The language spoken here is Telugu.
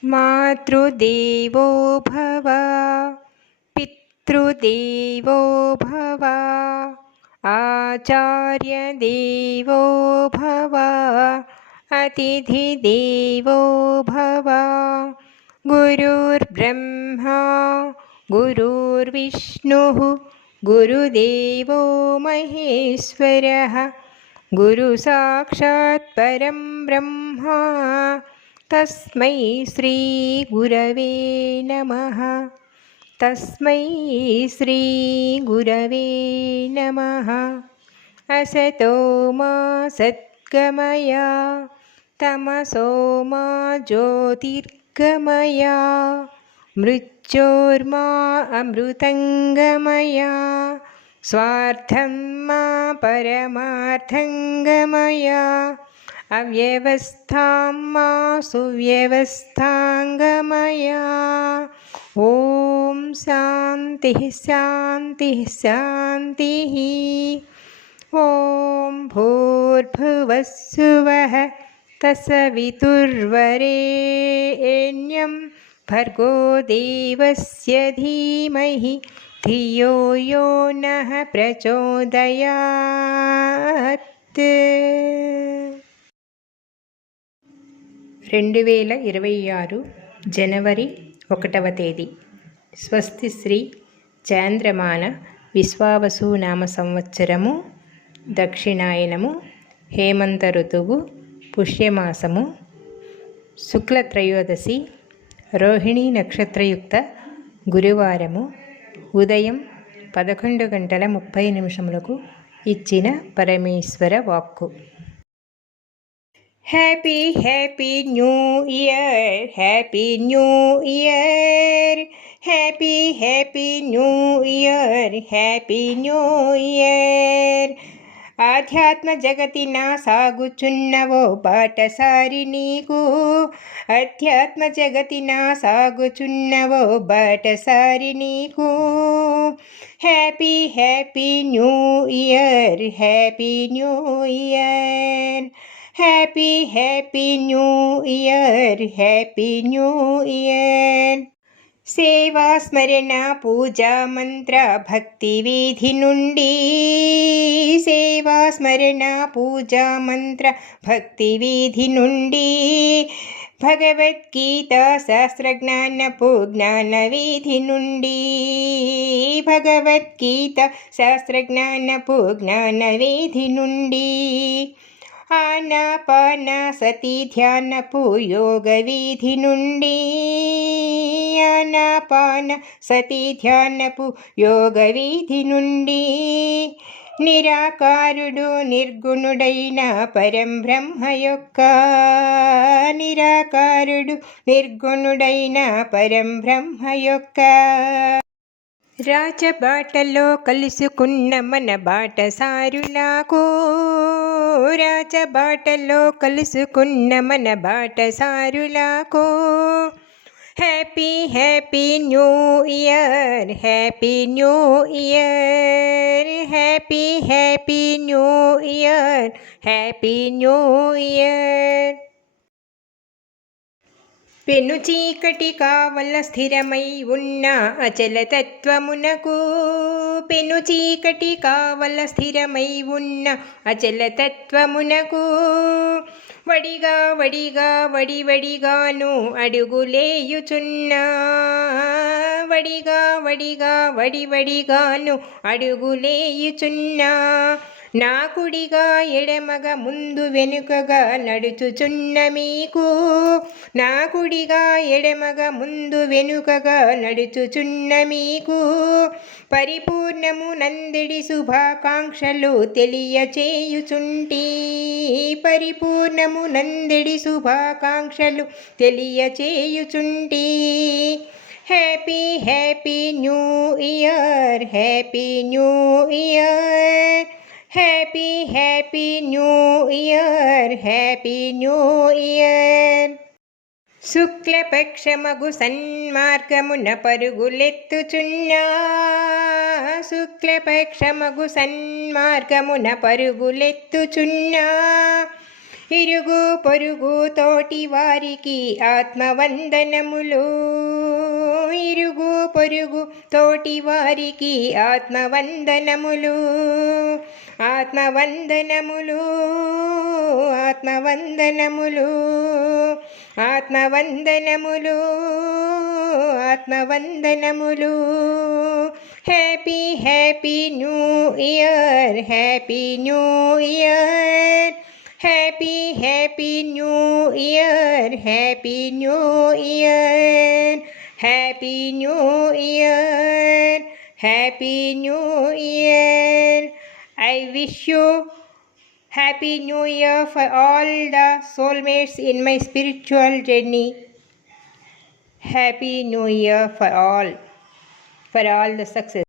मातृदेवो भव पितृदेवो भव आचार्यदेवो भव अतिथिदेवो भव गुरुर्ब्रह्मा गुरुर्विष्णुः गुरुदेवो महेश्वरः गुरुसाक्षात् परं ब्रह्मा तस्मै श्रीगुरवे नमः। तस्मै श्रीगुरवे नमः। असतो मा सद्गमय तमसो मा ज्योतिर्गमय मृत्योर्मा अमृतङ्गमय स्वार्थं मा परमार्थङ्गमय अव्यवस्थां मा सुव्यवस्थाङ्गमय। ॐ शान्तिः शान्तिः शान्तिः। ॐ भूर्भुवस्सुवः तत्सवितुर्वरेण्यं भर्गो देवस्य धीमहि धियो यो नः प्रचोदयात्। 2026 జనవరి 1వ తేదీ స్వస్తి శ్రీ చాంద్రమాన విశ్వావసు నామ సంవత్సరము దక్షిణాయనము హేమంత ఋతువు పుష్యమాసము శుక్ల త్రయోదశి రోహిణీ నక్షత్రయుక్త గురువారము ఉదయం 11:30 ఇచ్చిన పరమేశ్వర వాక్కు. Happy happy new year, happy new year, happy happy new year, happy new year. ఆధ్యాత్మ జగతిన సాగుచున్నవో బాటసారి నీకు, అధ్యాత్మ జగతిన సాగుచున్నవో బాటసారి నీకు. Happy happy new year, happy new year, happy happy new year, happy new year. సేవా స్మరణ పూజా మంత్ర భక్తి వీధి నుండి, సేవా స్మరణ పూజా మంత్ర భక్తి వీధి నుండి, భగవద్గీత శాస్త్రజ్ఞానపు జ్ఞాన వీధి నుండి, భగవద్గీత శాస్త్రజ్ఞానపు జ్ఞాన వీధి నుండి, ఆనాపాన సతి ధ్యానపు యోగ వీధి నుండి, ఆనాపాన సతి ధ్యానపు యోగ వీధి నుండి, నిరాకారుడు నిర్గుణుడైన పరంబ్రహ్మ యొక్క, నిరాకారుడు నిర్గుణుడైన పరంబ్రహ్మ యొక్క రాజబాటలో కలుసుకున్న మన బాటసారులకు, రాజబాటలో కలుసుకున్న మన బాటసారులకు happy happy new year, happy new year, happy happy new year, happy new year. పెను చీకటి కావల స్థిరమై ఉన్న అచలతత్వమునకు, పెను చీకటి కావల స్థిరమై ఉన్న అచలతత్వమునకు, వడిగా వడిగా వడివడిగాను అడుగులేయుచున్నా, వడిగా వడిగా వడివడిగాను అడుగులేయుచున్నా, నా కుడిగా ఎడమగ ముందు వెనుకగా నడుచుచున్న మీకు, నా కుడిగా ఎడమగ ముందు వెనుకగా నడుచుచున్న మీకు పరిపూర్ణము నందిడి శుభాకాంక్షలు తెలియచేయుచుంటి, పరిపూర్ణము నందిడి శుభాకాంక్షలు తెలియచేయుచుంటి. Happy happy new year, happy new year, happy happy new year, happy new year. శుక్లపక్షమగు సన్మార్గమున పరుగులెత్తుచున్నా, శుక్లపక్షమగు సన్మార్గమున పరుగులెత్తుచున్నా, ఇరుగు పొరుగు తోటి వారికి ఆత్మవందనములు. ఇరుగు పొరుగు తోటి వారికి ఆత్మవందనములు. ఆత్మవందనములు, ఆత్మవందనములు, ఆత్మవందనములు, ఆత్మవందనములు. Happy happy new year, happy new year, happy happy new year, happy new year, happy new year, happy new year. I wish you Happy New Year for all the soulmates in my spiritual journey. Happy New Year for all the success.